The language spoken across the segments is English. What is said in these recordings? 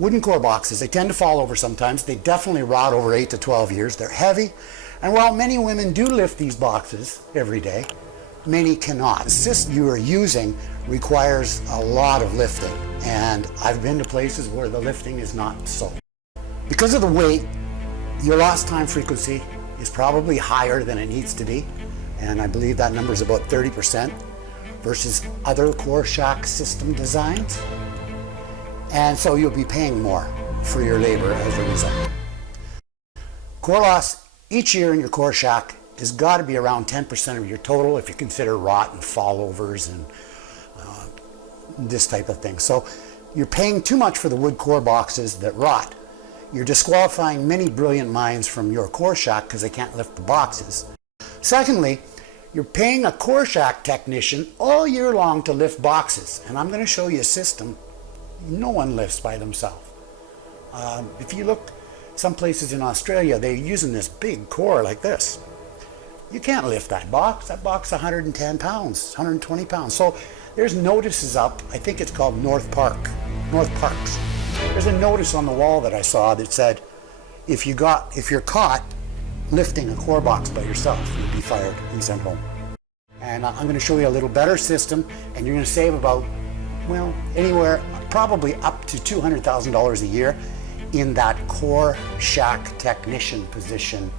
Wooden core boxes, they tend to fall over sometimes. They definitely rot over 8 to 12 years. They're heavy. And while many women do lift these boxes every day, many cannot. The system you are using requires a lot of lifting. And I've been to places where the lifting is not so. Because of the weight, your lost time frequency is probably higher than it needs to be. And I believe that number is about 30% versus other core shack system designs. And so you'll be paying more for your labor as a result. Core loss each year in your core shack has got to be around 10% of your total if you consider rot and fallovers and this type of thing. So you're paying too much for the wood core boxes that rot. You're disqualifying many brilliant minds from your core shack because they can't lift the boxes. Secondly, you're paying a core shack technician all year long to lift boxes. And I'm going to show you a system no one lifts by themselves. If you look some places in Australia, they're using this big core like this. You can't lift that box. That box is 110 pounds, 120 pounds. So there's notices up, I think it's called North Parks. There's a notice on the wall that I saw that said, if you're caught lifting a core box by yourself, you'll be fired and sent home. And I'm going to show you a little better system, and you're going to save about, well, anywhere, probably up to $200,000 a year in that core shack technician position.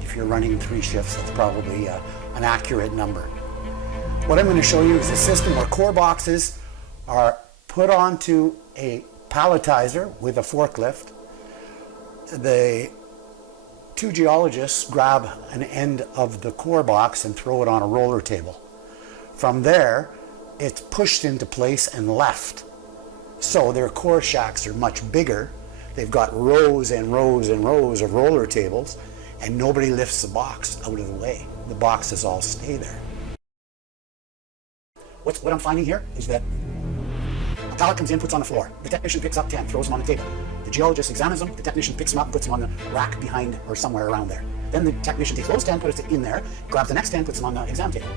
If you're running 3 shifts, that's probably an accurate number. What I'm going to show you is a system where core boxes are put onto a palletizer with a forklift. The 2 geologists grab an end of the core box and throw it on a roller table. From there, it's pushed into place and left. So their core shacks are much bigger. They've got rows and rows and rows of roller tables, and nobody lifts the box out of the way. The boxes all stay there. What I'm finding here is that a pallet comes in, puts on the floor. The technician picks up 10, throws them on the table. The geologist examines them. The technician picks them up and puts them on the rack behind or somewhere around there. Then the technician takes those 10, puts it in there, grabs the next 10, puts them on the exam table.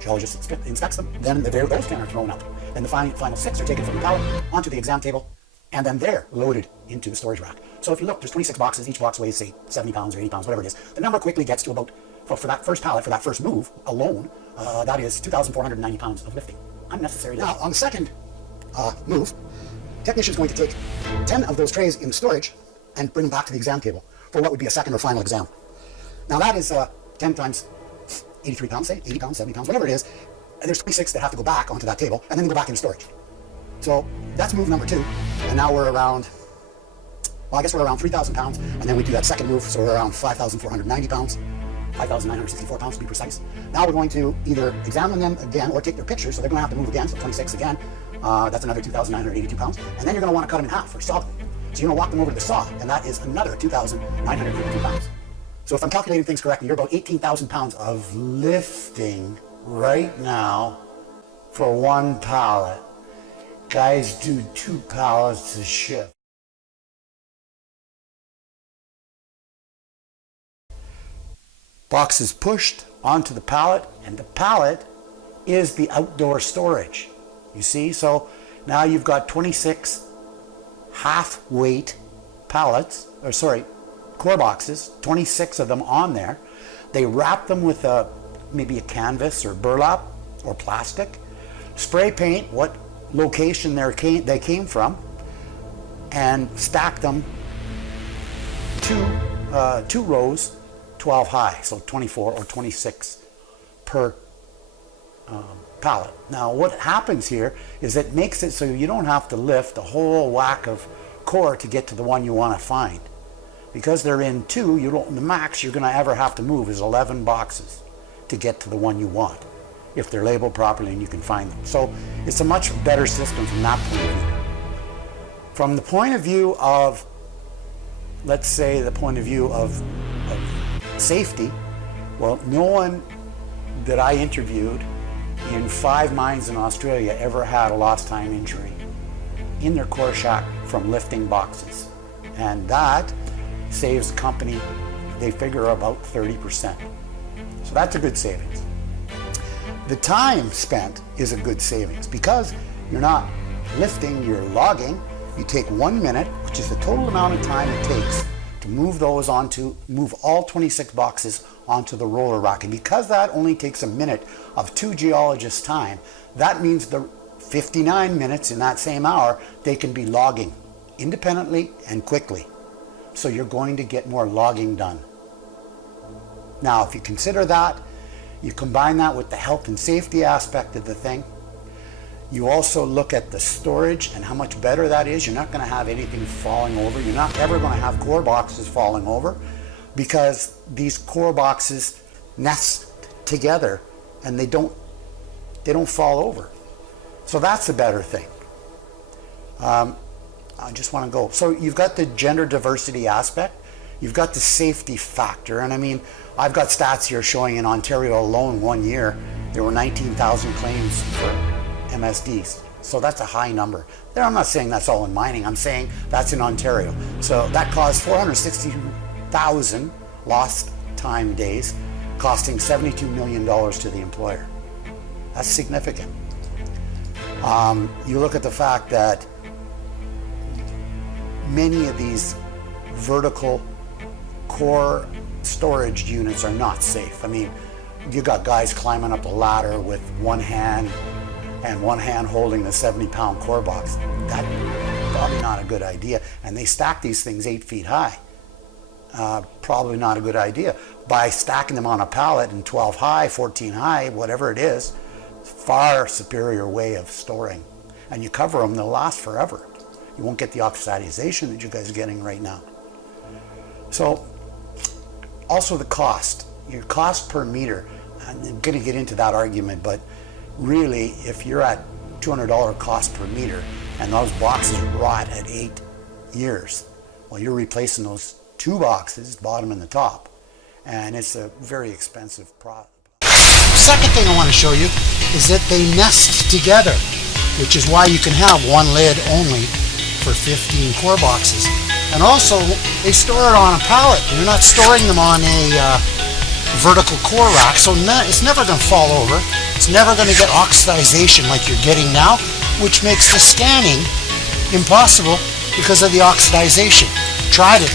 Geologist inspects them, then those 10 are thrown up. Then the final 6 are taken from the pallet onto the exam table, and then they're loaded into the storage rack. So if you look, there's 26 boxes, each box weighs, say, 70 pounds or 80 pounds, whatever it is. The number quickly gets to about, for that first pallet, for that first move alone, that is 2,490 pounds of lifting. Unnecessary. Now, on the second move, technician's going to take 10 of those trays in storage and bring them back to the exam table for what would be a second or final exam. Now that is 10 times 83 pounds, say, 80 pounds, 70 pounds, whatever it is. And there's 26 that have to go back onto that table and then go back into storage. So that's move number 2. And now we're around, well, I guess we're around 3,000 pounds. And then we do that second move, so we're around 5,490 pounds, 5,964 pounds to be precise. Now we're going to either examine them again or take their pictures, so they're going to have to move again, so 26 again. That's another 2,982 pounds. And then you're going to want to cut them in half or saw them. So you're going to walk them over to the saw, and that is another 2,982 pounds. So if I'm calculating things correctly, you're about 18,000 pounds of lifting right now for one pallet. Guys do 2 pallets a shift. Box is pushed onto the pallet, and the pallet is the outdoor storage. You see, so now you've got 26 half-weight pallets, or sorry, core boxes, 26 of them on there. They wrap them with maybe a canvas or burlap or plastic, spray paint what location they came from, and stack them 2 rows, 12 high, so 24 or 26 per pallet. Now what happens here is it makes it so you don't have to lift a whole whack of core to get to the one you want to find. Because they're in 2, the max you're going to ever have to move is 11 boxes to get to the one you want, if they're labeled properly and you can find them. So it's a much better system from that point of view. From the point of view of, let's say, the point of view of safety, well, no one that I interviewed in 5 mines in Australia ever had a lost time injury in their core shack from lifting boxes. And that saves the company, they figure, about 30%. So that's a good savings. The time spent is a good savings because you're not lifting, you're logging, You take 1 minute, which is the total amount of time it takes to move all 26 boxes onto the roller rack. And because that only takes a minute of 2 geologists' time, that means the 59 minutes in that same hour, they can be logging independently and quickly. So you're going to get more logging done. Now, if you consider that, you combine that with the health and safety aspect of the thing, you also look at the storage and how much better that is. You're not going to have anything falling over. You're not ever going to have core boxes falling over, because these core boxes nest together and they don't fall over. So that's the better thing. I just want to go. So you've got the gender diversity aspect. You've got the safety factor. And I mean, I've got stats here showing in Ontario alone 1 year, there were 19,000 claims for MSDs. So that's a high number. There, I'm not saying that's all in mining. I'm saying that's in Ontario. So that caused 460,000 lost time days, costing $72 million to the employer. That's significant. You look at the fact that many of these vertical core storage units are not safe. I mean, you got guys climbing up a ladder with one hand and one hand holding the 70-pound core box. That's probably not a good idea. And they stack these things 8 feet high. Probably not a good idea. By stacking them on a pallet in 12 high, 14 high, whatever it is, far superior way of storing. And you cover them, they'll last forever. You won't get the oxidization that you guys are getting right now. So, also the cost. Your cost per meter. I'm going to get into that argument, but really, if you're at $200 cost per meter and those boxes rot at 8 years, well, you're replacing those 2 boxes, bottom and the top, and it's a very expensive product. Second thing I want to show you is that they nest together, which is why you can have one lid only for 15 core boxes. And also, they store it on a pallet. You're not storing them on a vertical core rack, so it's never going to fall over. It's never going to get oxidization like you're getting now, which makes the scanning impossible because of the oxidization. Tried it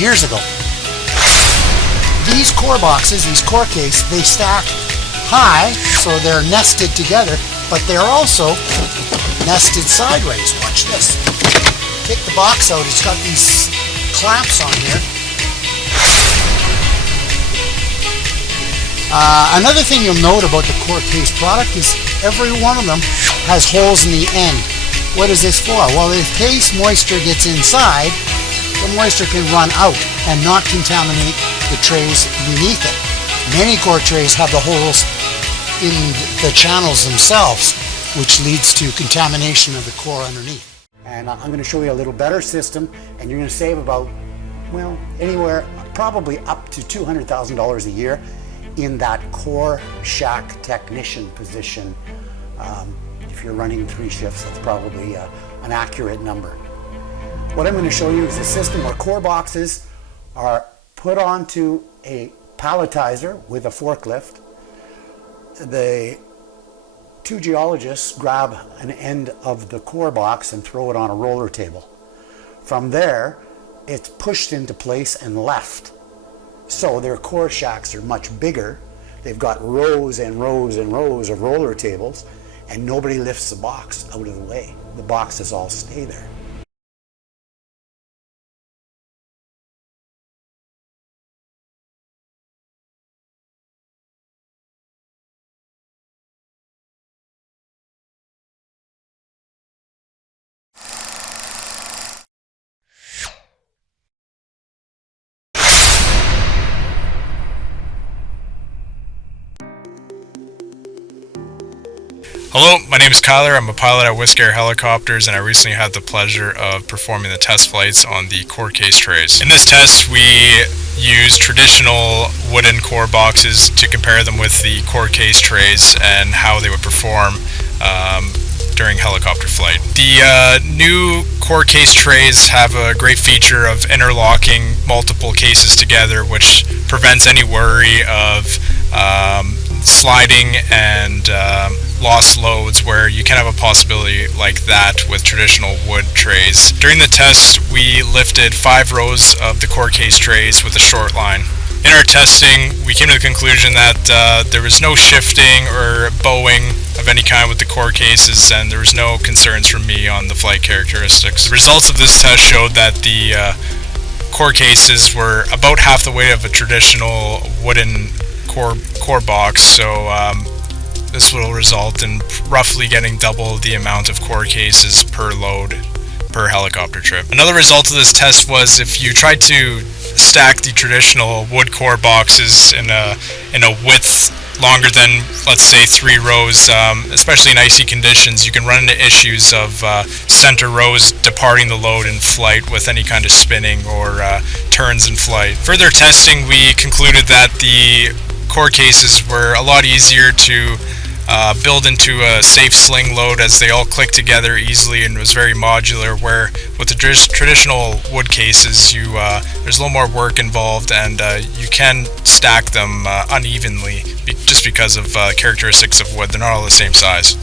years ago. These core boxes, these core case, they stack high, so they're nested together, but they're also nested sideways. Watch this. Take the box out, it's got these clamps on here. Another thing you'll note about the core case product is every one of them has holes in the end. What is this for? Well, in case moisture gets inside, the moisture can run out and not contaminate the trays beneath it. Many core trays have the holes in the channels themselves, which leads to contamination of the core underneath. And I'm going to show you a little better system, and you're going to save about, well, anywhere, probably up to $200,000 a year in that core shack technician position. If you're running 3 shifts, that's probably an accurate number. What I'm going to show you is a system where core boxes are put onto a palletizer with a forklift. The 2 geologists grab an end of the core box and throw it on a roller table. From there, it's pushed into place and left. So their core shacks are much bigger. They've got rows and rows and rows of roller tables, and nobody lifts the box out of the way. The boxes all stay there. Hello, my name is Kyler. I'm a pilot at Whisker Helicopters, and I recently had the pleasure of performing the test flights on the core case trays. In this test, we used traditional wooden core boxes to compare them with the core case trays and how they would perform during helicopter flight. The new core case trays have a great feature of interlocking multiple cases together, which prevents any worry of sliding and lost loads, where you can have a possibility like that with traditional wood trays. During the test, we lifted 5 rows of the core case trays with a short line. In our testing, we came to the conclusion that there was no shifting or bowing of any kind with the core cases, and there was no concerns from me on the flight characteristics. The results of this test showed that the core cases were about half the weight of a traditional wooden core box, so this will result in roughly getting double the amount of core cases per load per helicopter trip. Another result of this test was if you tried to stack the traditional wood core boxes in a width longer than, let's say, 3 rows, especially in icy conditions, you can run into issues of center rows departing the load in flight with any kind of spinning or turns in flight. Further testing, we concluded that the core cases were a lot easier to build into a safe sling load, as they all click together easily and was very modular, where with the traditional wood cases there's a little more work involved, and you can stack them unevenly just because of characteristics of wood. They're not all the same size.